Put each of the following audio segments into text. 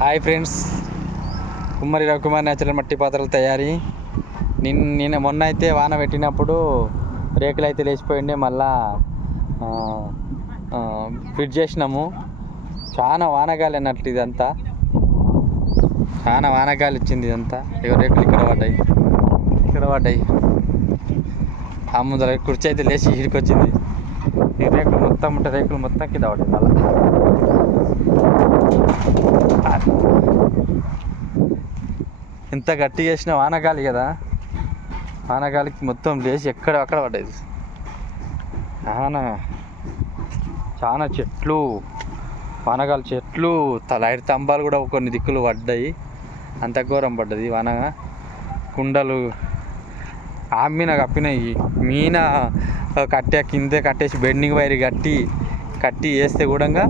Hi friends, కుమ్మరి Ravikumar natural మట్టి పాత్రల తయారీ. నిన్న మొన్న అయితే వాన పెట్టినప్పుడు రేకులు అయితే లేచిపోయిండే, మళ్ళా ఫిట్ చేసినాము. చాలా వానగాలి అన్నట్లు ఇదంతా, చాలా వానగాలి వచ్చింది ఇదంతా. రేకులు ఇక్కడ పడ్డాయి. ఆ ముందర కుర్చీ అయితే లేచి ఇడికి వచ్చింది. ఈ రేకులు మొత్తం కింద పడ్డాయి. మళ్ళీ ఎంత గట్టి చేసిన వానగాలి కదా, వానగాలికి మొత్తం లేచి అక్కడ పడ్డది. చాలా చెట్లు, వానగాలి చెట్లు, లైట్ స్తంభాలు కూడా కొన్ని దిక్కులు పడ్డాయి. అంత ఘోరం పడ్డది వాన. కుండలు కప్పినాయి. మీన కిందే కట్టేసి బెండింగ్ వైర్ కట్టి వేస్తే కూడా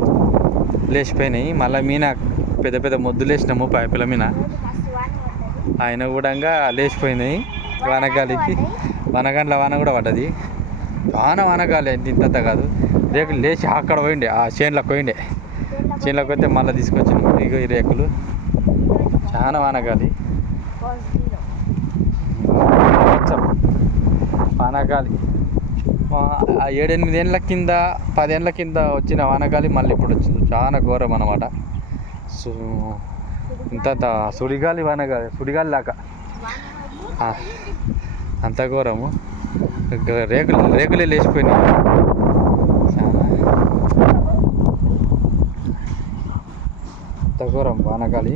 లేచిపోయినాయి. మళ్ళీ మీన పెద్ద మొద్దులు వేసినాము పైపుల మీద, ఆయన కూడా లేచిపోయినాయి. వానగాలికి వాన కూడా పడ్డది. వానగాలి ఇంత కాదు. రేకులు లేచి అక్కడ పోయిండే, ఆ చేనులోకి పోయితే మళ్ళీ తీసుకొచ్చినాము. ఇగో ఈ రేకులు. చాలా వానగాలి, వానగాలి 7-8 ఏళ్ళ కింద, 10 ఏళ్ళ కింద వచ్చిన వానగాలి మళ్ళీ ఇప్పుడు వచ్చింది. చాలా ఘోరం అన్నమాట. ఇంత సుడిగాలి దాకా అంత ఘోరము. రేకులే లేచిపోయినాయి. అంత ఘోరం వానగాలి.